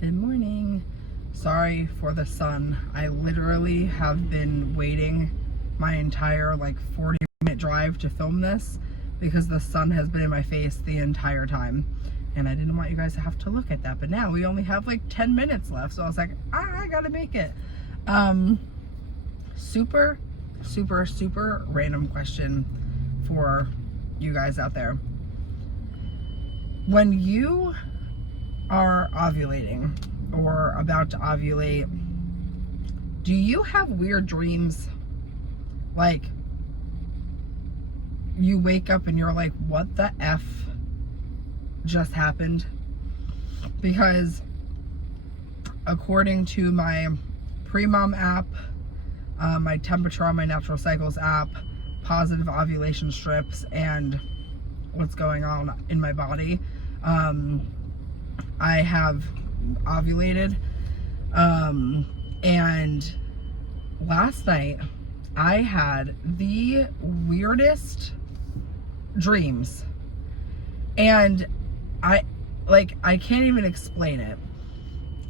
Good morning. Sorry for the sun. I literally have been waiting my entire 40-minute drive to film this because the sun has been in my face the entire time. And I didn't want you guys to have to look at that. But now we only have 10 minutes left. So I was like, I gotta make it. Super random question for you guys out there. When you are ovulating or about to ovulate, do you have weird dreams? Like, you wake up and you're like, what the F just happened? Because according to my pre-mom app, my temperature on my natural cycles app, positive ovulation strips, and what's going on in my body, I have ovulated, and last night I had the weirdest dreams, and I can't even explain it.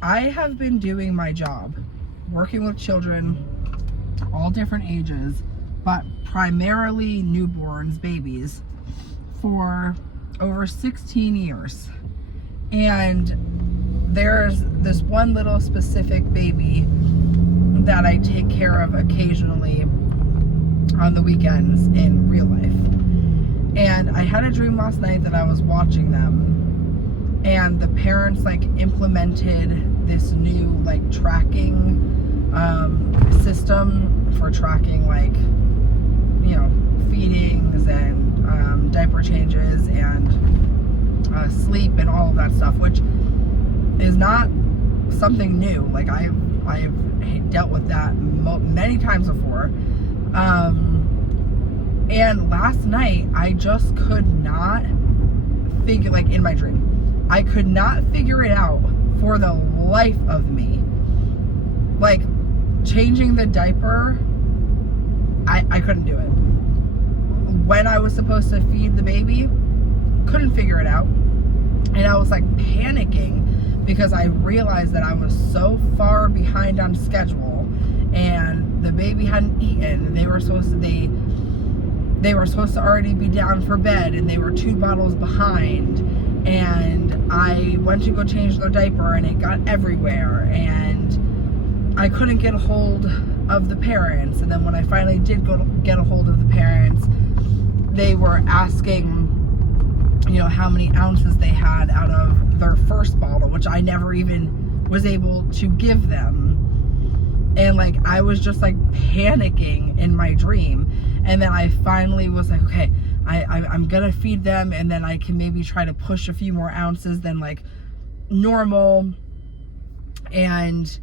I have been doing my job, working with children, all different ages, but primarily newborns, babies, for over 16 years. And there's this one little specific baby that I take care of occasionally on the weekends in real life. And I had a dream last night that I was watching them, and the parents implemented this new tracking system for tracking feedings and diaper changes and sleep and all of that stuff, which is not something new. I've dealt with that many times before. And last night I just could not figure, in my dream, I could not figure it out for the life of me. Changing the diaper, I couldn't do it. When I was supposed to feed the baby, couldn't figure it out. And I was panicking because I realized that I was so far behind on schedule, and the baby hadn't eaten, and they were supposed to already be down for bed, and they were 2 bottles behind, and I went to go change their diaper and it got everywhere, and I couldn't get a hold of the parents. And then when I finally did get a hold of the parents, they were asking how many ounces they had out of their first bottle, which I never even was able to give them. And I was just panicking in my dream. And then I finally was like, okay, I'm gonna feed them, and then I can maybe try to push a few more ounces than normal. And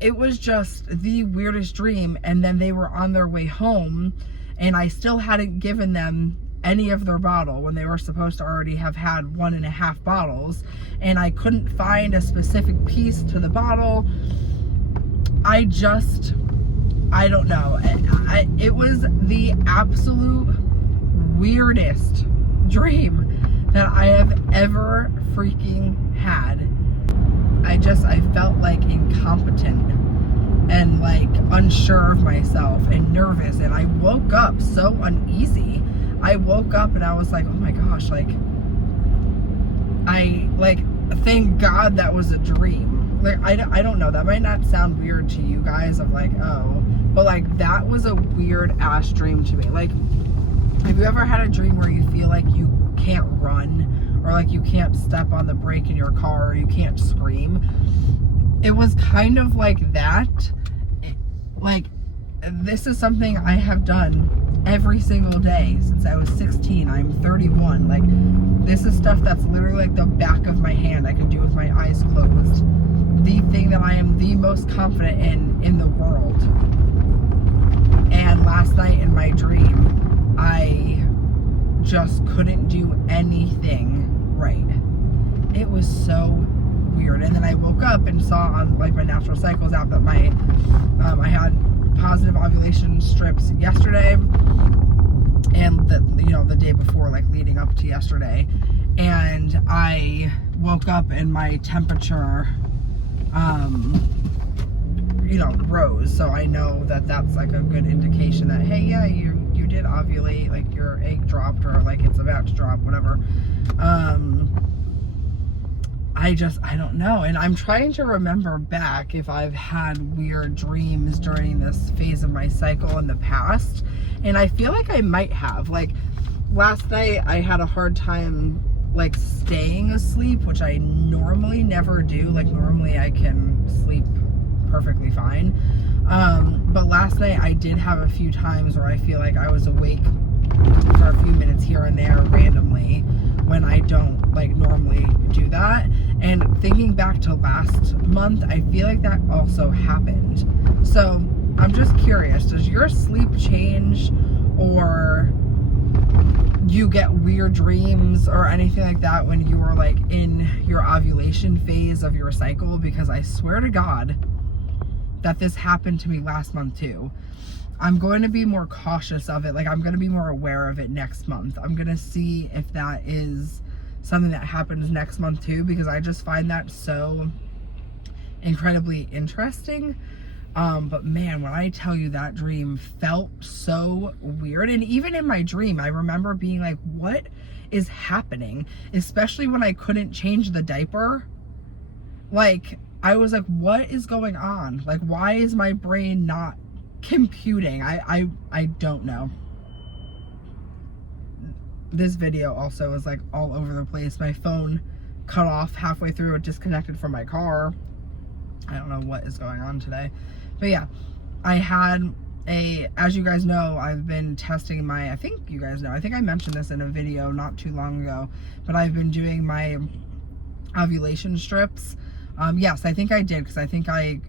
it was just the weirdest dream. And then they were on their way home, and I still hadn't given them any of their bottle when they were supposed to already have had 1.5 bottles, and I couldn't find a specific piece to the bottle. I don't know. It was the absolute weirdest dream that I have ever freaking had. I felt incompetent and unsure of myself and nervous, and I woke up so uneasy. I woke up and I was like, oh my gosh, thank God that was a dream. I don't know, that might not sound weird to you guys of oh, but that was a weird ass dream to me. Have you ever had a dream where you feel you can't run, or you can't step on the brake in your car, or you can't scream? It was kind of like that. This is something I have done every single day since I was 16. I'm 31. This is stuff that's literally the back of my hand. I can do with my eyes closed. The thing that I am the most confident in the world. And last night in my dream, I just couldn't do anything right. It was so weird. And then I woke up and saw on my natural cycles app that I had positive ovulation strips yesterday, and the day before, leading up to yesterday. And I woke up and my temperature, you know, rose. So I know that that's like a good indication that, hey, yeah, you did ovulate, like your egg dropped or like it's about to drop, whatever. I don't know. And I'm trying to remember back if I've had weird dreams during this phase of my cycle in the past. And I feel like I might have. Like last night I had a hard time like staying asleep, which I normally never do. Like normally I can sleep perfectly fine. But last night I did have a few times where I feel like I was awake for a few minutes here and there randomly when I don't like normally do that. And thinking back to last month, I feel like that also happened. So I'm just curious, does your sleep change, or you get weird dreams or anything like that when you were like in your ovulation phase of your cycle? Because I swear to God that this happened to me last month too. I'm going to be more cautious of it. Like I'm going to be more aware of it next month. I'm going to see if that is something that happens next month too, because I just find that so incredibly interesting. But man, when I tell you that dream felt so weird, and even in my dream, I remember being like, what is happening? Especially when I couldn't change the diaper. Like, I was like, what is going on? Like, why is my brain not computing? I don't know. This video also is like all over the place. My phone cut off halfway through, it disconnected from my car. I don't know what is going on today. But yeah, I had as you guys know, I've been testing my, I think you guys know, I think I mentioned this in a video not too long ago, but I've been doing my ovulation strips. Yes, I think I did, because I think I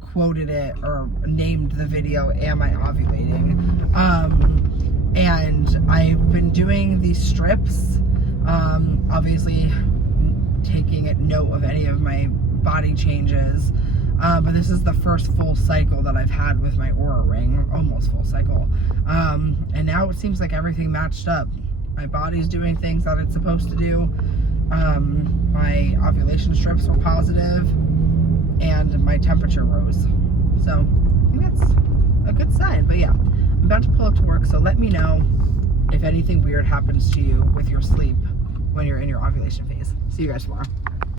quoted it or named the video, Am I Ovulating? And I've been doing these strips, obviously taking note of any of my body changes. But this is the first full cycle that I've had with my Oura ring, almost full cycle. And now it seems like everything matched up. My body's doing things that it's supposed to do. My ovulation strips were positive, and my temperature rose. So I think that's a good sign. But yeah, I'm about to pull up to work, so let me know if anything weird happens to you with your sleep when you're in your ovulation phase. See you guys tomorrow.